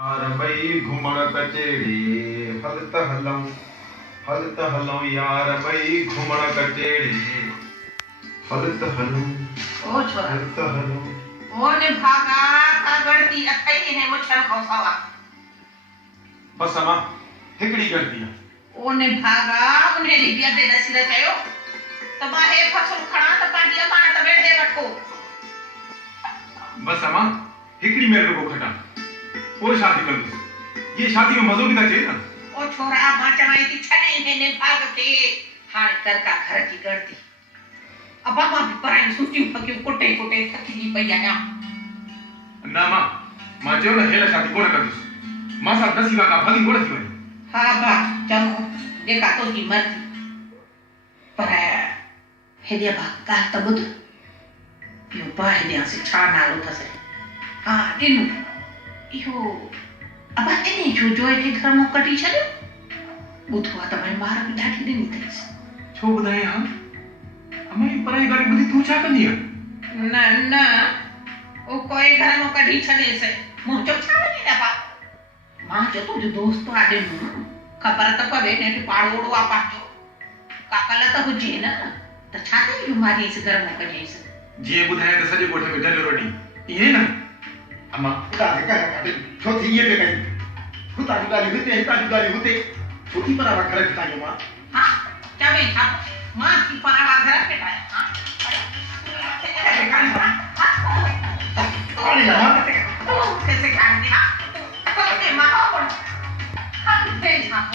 यार भई घुमण कचेड़ी हलत हलऊं यार भई घुमण कचेड़ी हलत हलऊं ओ छोरा हलत हलऊं मोने भागा का गणती अथई ने मुछन खोसावा बस अमा हिकड़ी गलती है ओने भागा उन्हें लिबिया दे नसीला चयो त मां हे फसल खणा त पांडी अमानत वेठे वठो बस अमा हिकड़ी मेरे को खटा और शादी कर दो ये शादी में मजो भी था चाहिए ना ओ छोरा मां चवाई थी छडे ने भाग के हाण कर का घर की गणती अब मां भी पराई सुची फकी कोटे कोटे थकी पई आया ना मां जो ना हेला शादी कोन कर दो मां सा दसी का भली कोन थी वई हां बा चलो देखा तो की मर्जी पर हेदिया बा का त बुध यो बा हेदिया से छा नालो थसे हां दिनु इहो अब एने जो जो के घर में कटी छले बुधवा त भाई मार भी ढाठी देनी थी छो बुधाए हां हमारी पराई गाड़ी बुधी तू छा कंदी है ना ना ओ कोई घर में कटी छले से मुंह चो छा नहीं दबा मां जो तो जो दोस्त आडे नु खबर त पवे ने पाड़ोड़ो आ पाछो काकला त हुजे ना त छाते बीमारी इस घर में कटी से जे बुधाए त सजे गोठे में डलो रोटी ये ना अम्मा उदा के काटे छो थी ये पे कहीं खुदा की गाली होते छोटी पर आवा घर के मां हां चावे था मां की परावा घर पे हां अरे